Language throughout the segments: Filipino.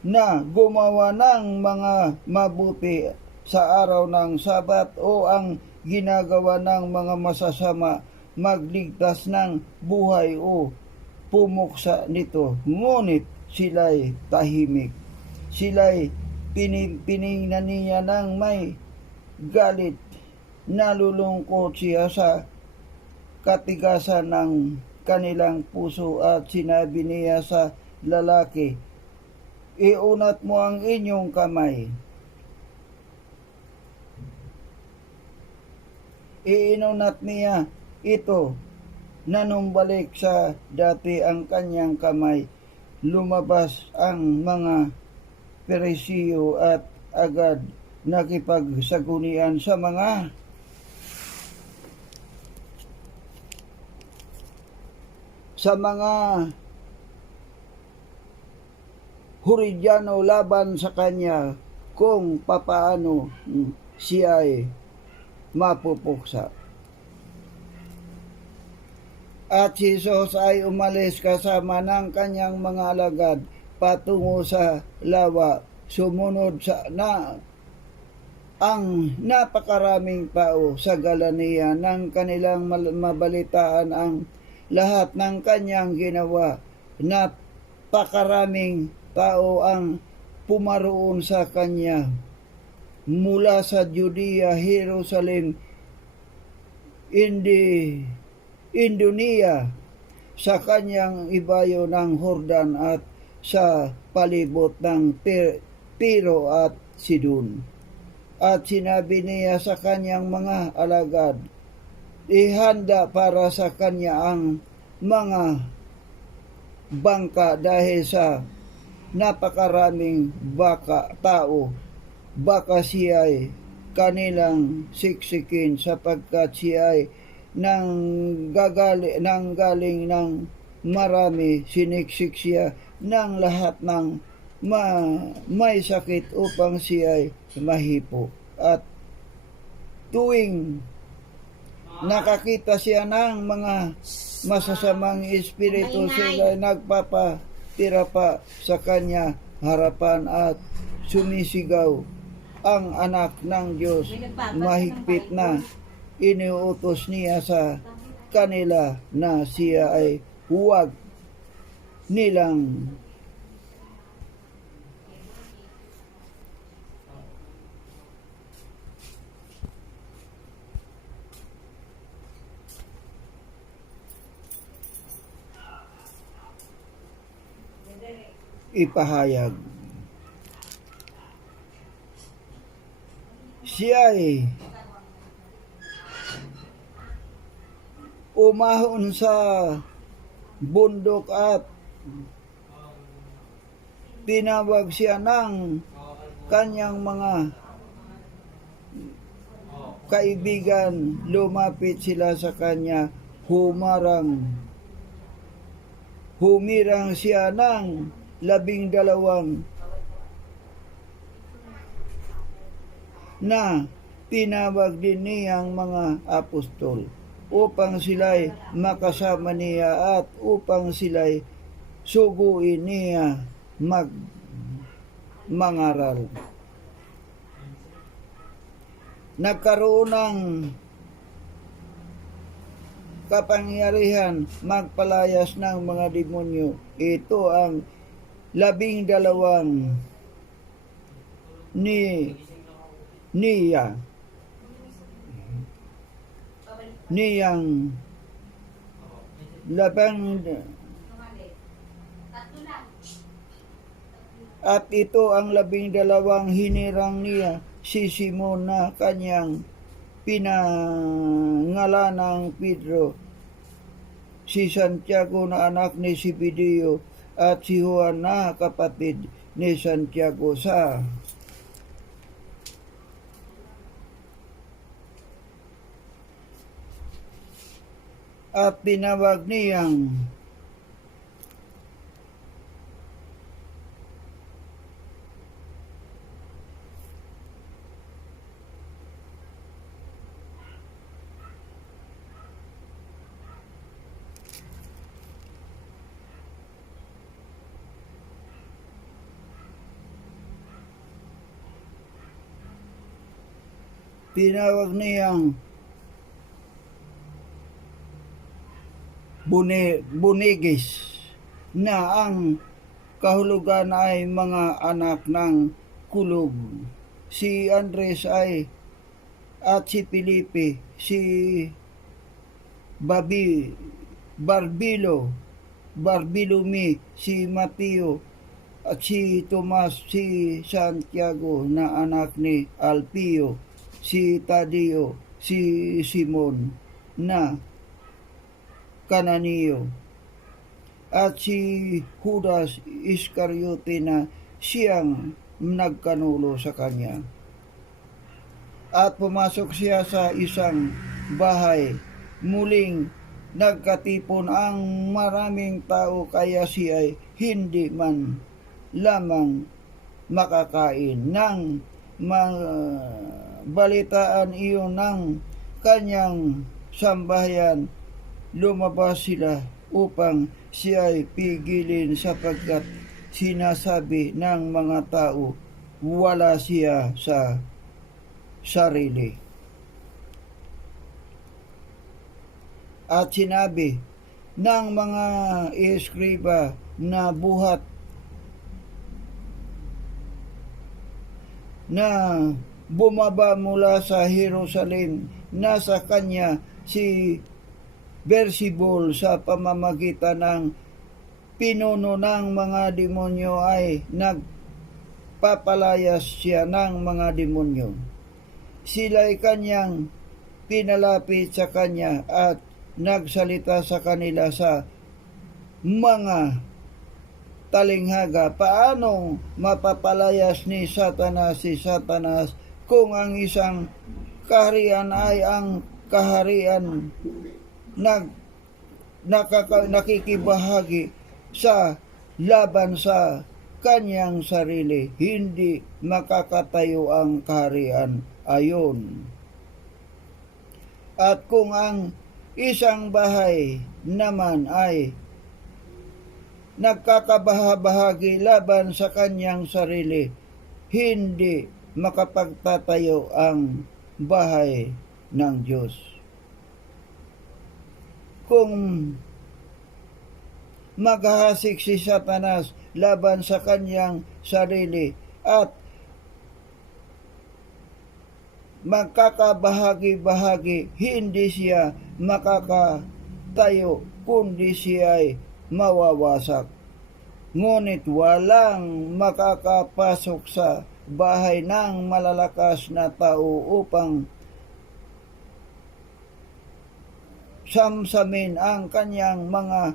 na gumawa ng mga mabuti sa araw ng Sabat o ang ginagawa ng mga masasama magligtas ng buhay o pumuksa nito. Ngunit sila'y tahimik. Sila'y piningnan niya ng may galit. Nalulungkot siya sa katigasan ng kanilang puso at sinabi niya sa lalaki, iunat mo ang inyong kamay. Iinunat niya ito, nanumbalik sa dati ang kanyang kamay. Lumabas ang mga Peresiyo at agad nakipagsagunian sa mga Hudiano laban sa kanya kung papaano siya ay mapupuksa. At si Jesus ay umalis kasama ng kanyang mga alagad patungo sa lawa. Sumunod ang napakaraming tao sa Galilea ng kanilang mabalitaan ang lahat ng kanyang ginawa. Napakaraming tao ang pumaroon sa kanya mula sa Judea, Jerusalem, Indonesia, sa kanyang ibayo ng Jordan at sa palibot ng Tiro at Sidon. At sinabi niya sa kanyang mga alagad, ihanda para sa kanya ang mga bangka dahil sa napakaraming tao. Baka siya ay kanilang siksikin sapagkat siya ay nanggaling ng marami. Siniksik siya ng lahat ng may sakit upang siya ay mahipo. At tuwing nakakita siya ng mga masasamang espiritu, sila nagpapatira pa sa kanya harapan at sumisigaw. Ang anak ng Diyos mahigpit na iniutos niya sa kanila na siya ay huwag nilang ipahayag. Siya ay umahon sa bundok at tinawag siya ng kanyang mga kaibigan. Lumapit sila sa kanya, humirang siya ng 12 na tinawag din niyang mga apostol upang sila'y makasama niya at upang sila'y suguin niya mangaral. Nagkaroon ng kapangyarihan magpalayas ng mga demonyo. Ito ang 12 niyang at ito ang 12 hinirang niya, si Simon na kanyang pinangalanang Pedro, si Santiago na anak ni Zebedeo at si Juan na kapatid ni Santiago. At tinawag niyang tinawag niyang Bunigis, na ang kahulugan ay mga anak ng kulog. Si Andres ay at si Felipe, si Barbilome, si Mateo, at si Tomas, si Santiago na anak ni Alpio, si Tadeo, si Simon na Kananeo, at si Judas Iscariote na siyang nagkanulo sa kanya. At pumasok siya sa isang bahay. Muling nagkatipon ang maraming tao, kaya siya ay hindi man lamang makakain. Nang balitaan iyon ng kanyang sambahayan, lumabas sila upang siya ay pigilin, sapagkat sinasabi ng mga tao wala siya sa sarili. At sinabi ng mga eskriba na buhat na bumaba mula sa Jerusalem, nasa kanya si Beelzebul sa pamamagitan ng pinuno ng mga demonyo ay nagpapalayas siya ng mga demonyo. Sila'y kanyang pinalapit sa kanya at nagsalita sa kanila sa mga talinghaga. Paano mapapalayas ni Satanas si Satanas kung ang isang kaharian ay ang kaharian nakikibahagi sa laban sa kanyang sarili? Hindi makakatayo ang kaharian ayon. At kung ang isang bahay naman ay nagkakabahabahagi laban sa kanyang sarili, hindi makapagtatayo ang bahay ng Diyos. Kung maghahasik si Satanas laban sa kanyang sarili at magkakabahagi-bahagi, hindi siya makakatayo, kundi siya ay mawawasak. Ngunit walang makakapasok sa bahay ng malalakas na tao upang samsamin ang kanyang mga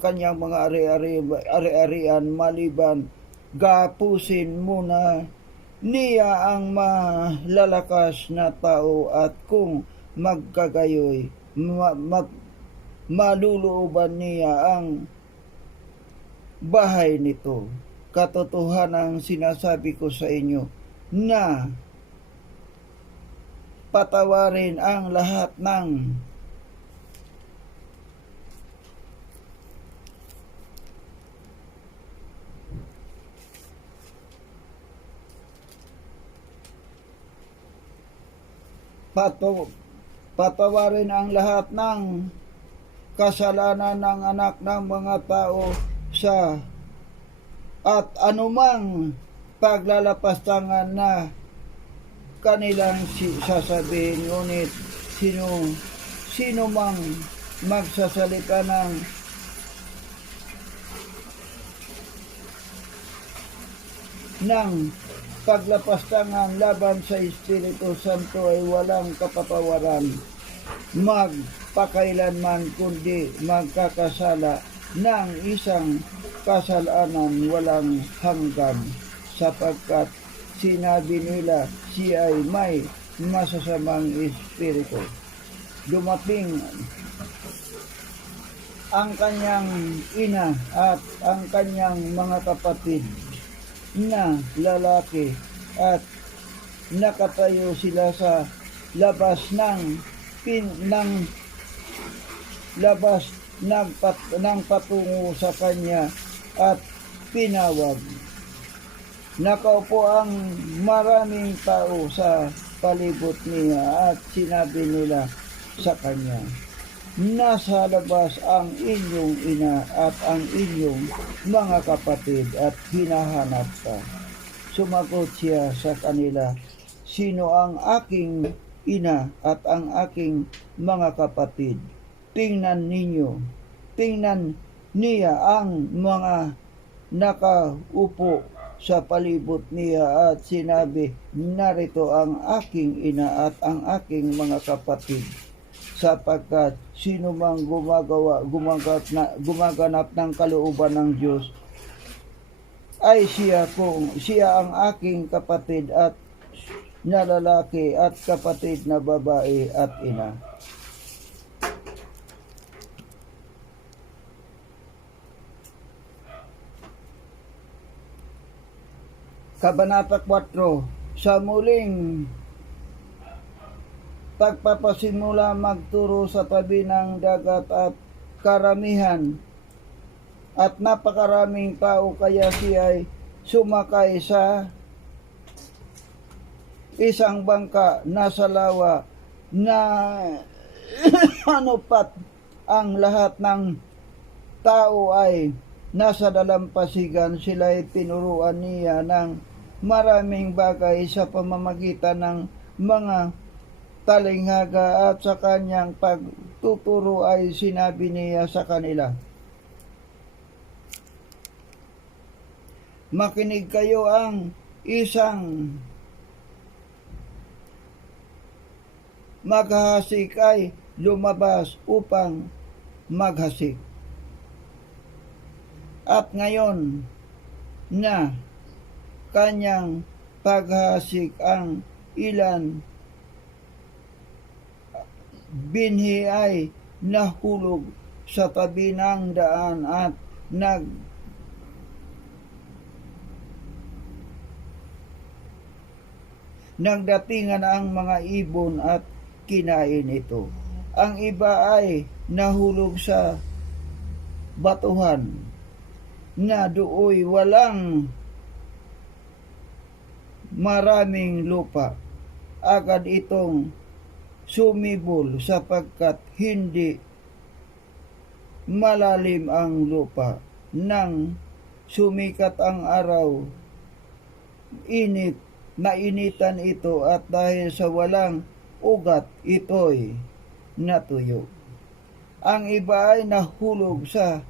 kanyang mga ari-arian, maliban gapusin muna niya ang malalakas na tao, at kung magkagayoy malulooban niya ang bahay nito. Katotohanan ang sinasabi ko sa inyo na patawarin ang lahat ng patawarin ang lahat ng kasalanan ng anak ng mga tao sa at anumang paglalapastangan na kanilang sasabihin. Ngunit sino mang magsasalita ng paglapastangan laban sa Espiritu Santo ay walang kapatawaran magpakailanman, kundi magkakasala ng isang kasalanan walang hanggan, sapagkat sinabi nila siya ay may masasamang espiritu. Dumating ang kanyang ina at ang kanyang mga kapatid na lalaki at nakatayo sila sa labas ng patungo sa kanya at pinawag. Nakaupo ang maraming tao sa palibot niya at sinabi nila sa kanya, nasa labas ang inyong ina at ang inyong mga kapatid at hinahanap ka. Sumagot siya sa kanila, sino ang aking ina at ang aking mga kapatid? Tingnan ninyo. Tingnan niya ang mga nakaupo sa palibot niya at sinabi, narito ang aking ina at ang aking mga kapatid. Sapagkat sino mang gumaganap ng kalooban ng Diyos ay siya ang aking kapatid at na lalaki at kapatid na babae at ina. Kabanata 4, sa muling pagpapasimula magturo sa tabi ng dagat at karamihan at napakaraming tao kaya siya ay sumakay sa isang bangka na sa lawa na anupat ang lahat ng tao ay nasa dalampasigan. Sila ay tinuruan niya ng maraming bagay sa pamamagitan ng mga talinghaga at sa kanyang pagtuturo ay sinabi niya sa kanila, makinig kayo, ang isang maghahasik ay lumabas upang maghasik. At ngayon na kanyang paghasik ang ilan binhi ay nahulog sa tabi ng daan at nagdatingan ang mga ibon at kinain ito. Ang iba ay nahulog sa batuhan na dooy walang maraming lupa. Agad itong sumibol sapagkat hindi malalim ang lupa. Nang sumikat ang araw, nainitan ito at dahil sa walang ugat ito'y natuyo. Ang iba ay nahulog sa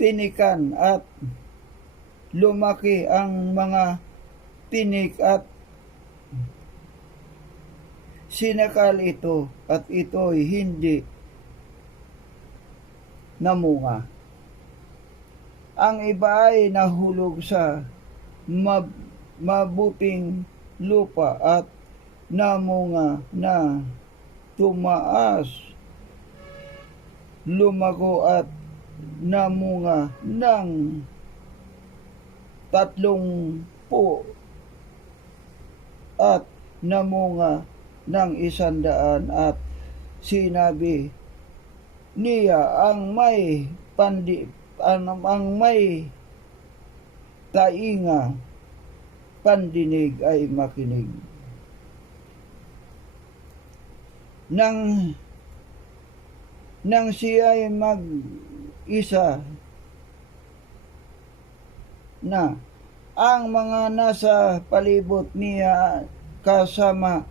tinikan at lumaki ang mga tinik at sinakal ito at ito'y hindi namunga. Ang iba ay nahulog sa mabuting lupa at namunga na tumaas, lumago at namunga ng 30 at namunga ng 100 at sinabi niya ang may tainga pandinig ay makinig. Nang siya ay mag-isa na, ang mga nasa palibot niya kasama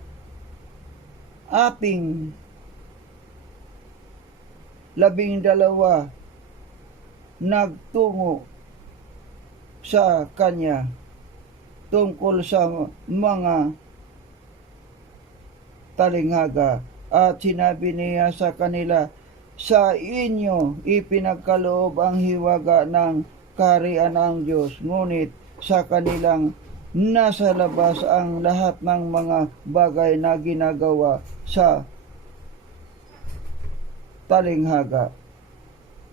ating 12 nagtungo sa kanya tungkol sa mga talinghaga at sinabi niya sa kanila, sa inyo ipinagkaloob ang hiwaga ng kaharian ng Diyos, ngunit sa kanilang nasa labas ang lahat ng mga bagay na ginagawa sa talinghaga,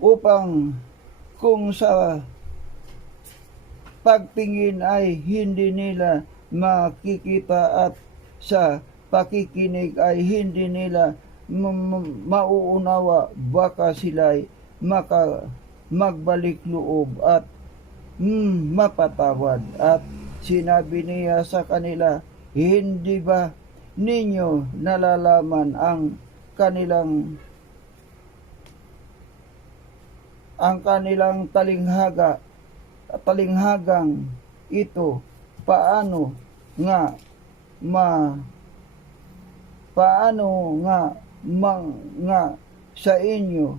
upang kung sa pagtingin ay hindi nila makikita at sa pakikinig ay hindi nila mauunawa, baka sila'y magbalik loob at mapatawad. At sinabi niya sa kanila, hindi ba ninyo nalalaman ang kanilang talinghagang ito, paano nga nga sa inyo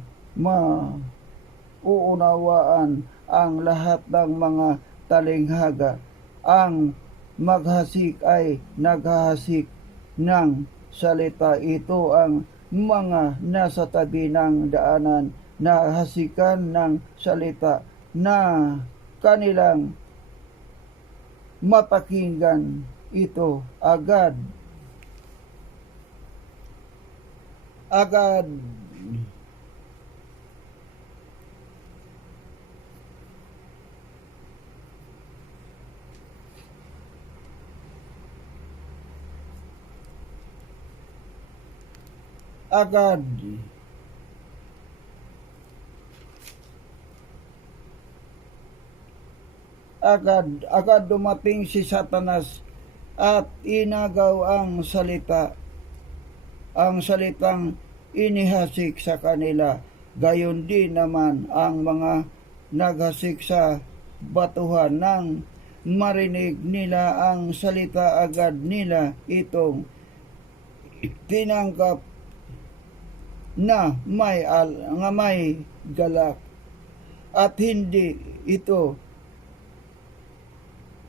mauunawaan ang lahat ng mga talinghaga. Ang maghasik ay naghahasik ng salita. Ito ang mga nasa tabi ng daanan na hasikan ng salita na kanilang mapakinggan ito agad agad dumating si Satanas at inagaw ang salitang inihasik sa kanila. Gayon din naman ang mga naghasik sa batuhan. Nang marinig nila ang salita, agad nila itong tinanggap na may galak, at hindi ito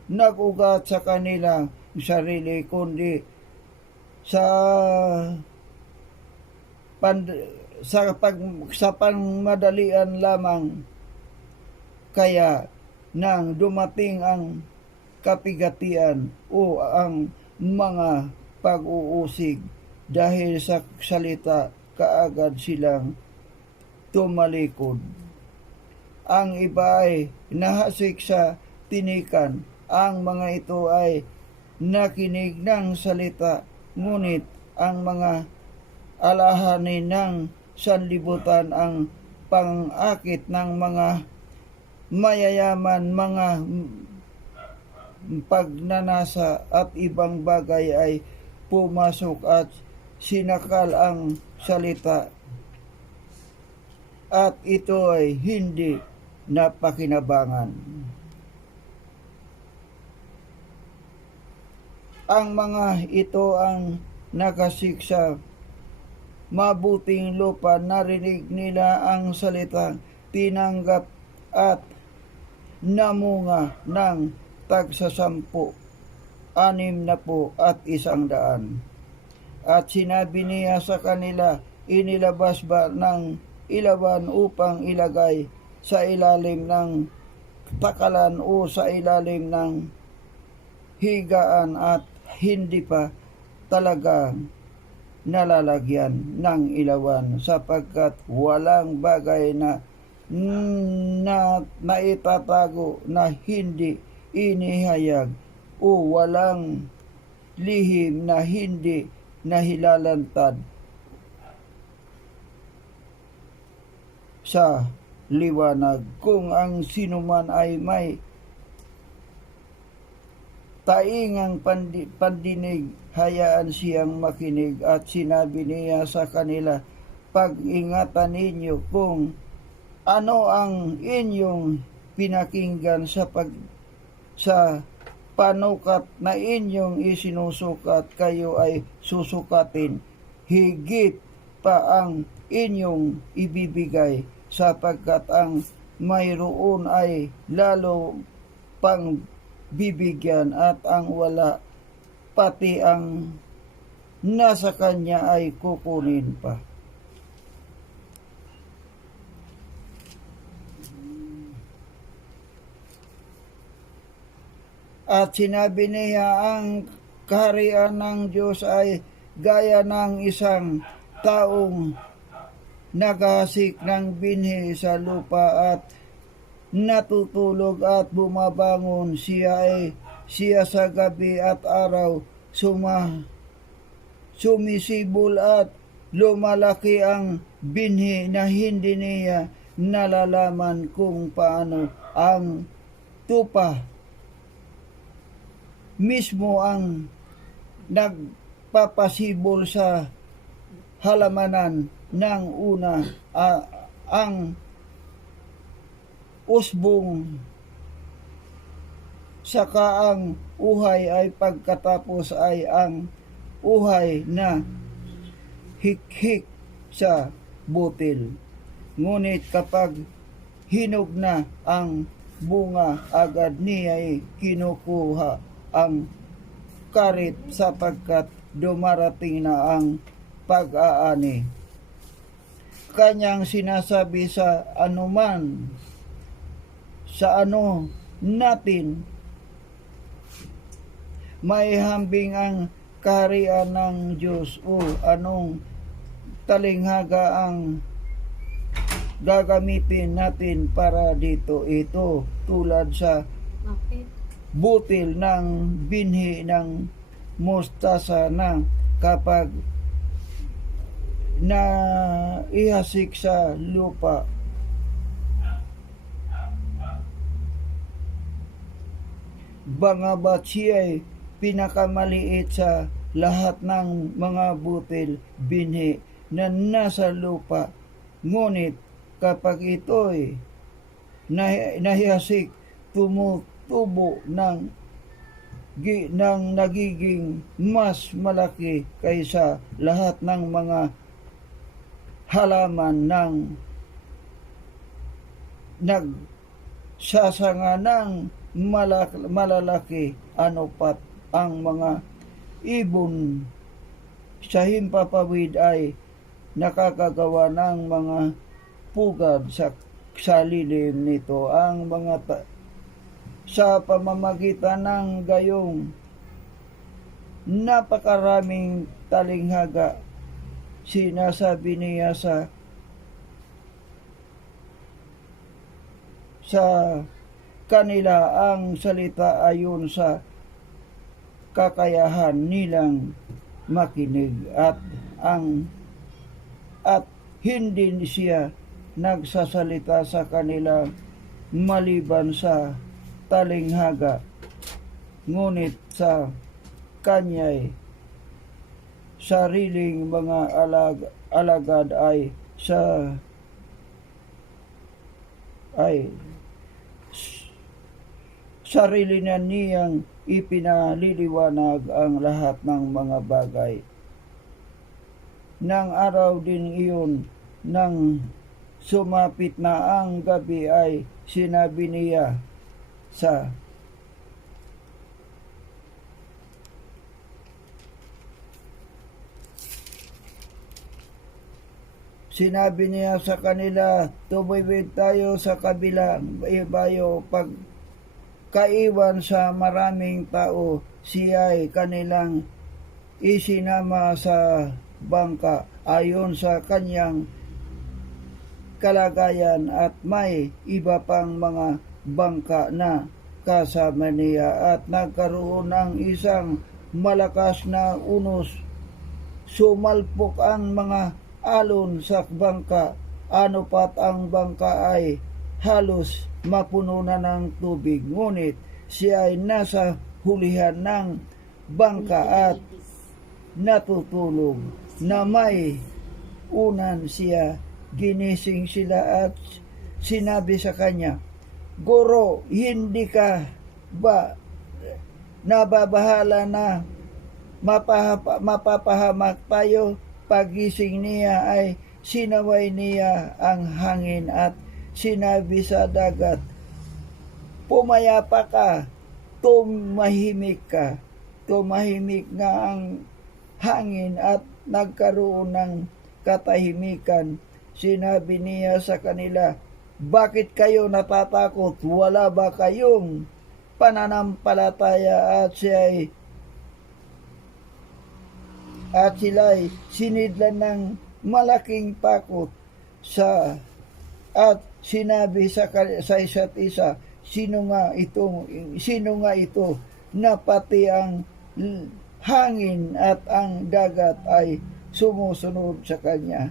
nagugat sa kanilang sarili, kundi sa pangmadalian lamang. Kaya nang dumating ang kapigatian o ang mga pag-uusig dahil sa salita, kaagad silang tumalikod. Ang iba ay nahasik sa tinikan. Ang mga ito ay nakinig ng salita, ngunit ang mga alhanin ng sanlibutan, ang pang-akit ng mga mayayaman, mga pagnanasa at ibang bagay ay pumasok at sinakal ang salita, at ito ay hindi napakinabangan. Ang mga ito ang naghasik sa mabuting lupa, narinig nila ang salita, tinanggap at namunga ng tagsasampu, 60 at 100. At sinabi niya sa kanila, inilabas ba ng ilawan upang ilagay sa ilalim ng takalan o sa ilalim ng higaan, at hindi pa talaga nalalagyan ng ilawan, sapagkat walang bagay na naitatago na hindi inihayag, o walang lihim na hindi nahilalantad sa liwanag. Kung ang sinuman ay may taingang pandinig, hayaan siyang makinig. At sinabi niya sa kanila, pag-ingatan ninyo kung ano ang inyong pinakinggan sa panukat na inyong isinusukat, kayo ay susukatin higit pa ang inyong ibibigay, sapagkat ang mayroon ay lalo pang bibigyan, at ang wala, pati ang nasa kanya ay kukunin pa. At sinabi niya, ang kaharian ng Diyos ay gaya ng isang taong naghasik ng binhi sa lupa at natutulog at bumabangon siya sa gabi at araw, sumisibol at lumalaki ang binhi na hindi niya nalalaman kung paano ang tupa mismo ang nagpapasibol sa halamanan ng una, ang usbong, saka ang uhay ay pagkatapos ay ang uhay na hikhik sa butil. Ngunit kapag hinog na ang bunga, agad niya ay kinukuha ang karit sapagkat dumarating na ang pag-aani. Kanyang sinasabi sa anuman, sa ano natin may hambing ang kaharian ng Diyos, o anong talinghaga ang gagamitin natin para dito. Ito tulad sa butil ng binhi ng mustasa na kapag na ihasik sa lupa, bangabat siya'y pinakamaliit sa lahat ng mga butil binhi na nasa lupa. Ngunit kapag ito'y nahihasik, tumutubo ng nagiging mas malaki kaysa lahat ng mga halaman ng nagsasanga ng malalaki. Ano pat ang mga ibon sa himpapawid ay nakakagawa ng mga pugad sa lilim nito. Ang mga sa pamamagitan ng gayong napakaraming talinghaga, sinasabi niya sa kanila ang salita ayon sa kakayahan nilang makinig, at hindi siya nagsasalita sa kanila maliban sa talinghaga, ngunit sa kanya'y sariling mga alagad ay sarili na niyang ipinaliliwanag ang lahat ng mga bagay. Nang araw din iyon, nang sumapit na ang gabi, ay sinabi niya sa kanila, tumawid tayo sa kabilang bayo. Pagkaiwan sa maraming tao, siya ay kanilang isinama sa bangka ayon sa kanyang kalagayan, at may iba pang mga bangka na kasama niya, at nagkaroon ng isang malakas na unos. Sumalpok ang mga alon sa bangka, ano pat ang bangka ay halos mapuno na ng tubig. Ngunit siya ay nasa hulihan ng bangka at natutulog. Na may unan siya, ginising sila at sinabi sa kanya, Guro, hindi ka ba nababahala na mapapahamak tayo? Pagising niya ay sinaway niya ang hangin at sinabi sa dagat, pumayapa ka, tumahimik ka. Tumahimik nga ang hangin at nagkaroon ng katahimikan. Sinabi niya sa kanila, bakit kayo natatakot? Wala ba kayong pananampalataya? At sila'y sinidlan ng malaking takot at sinabi sa isa't isa, sino nga ito na pati ang hangin at ang dagat ay sumusunod sa kanya.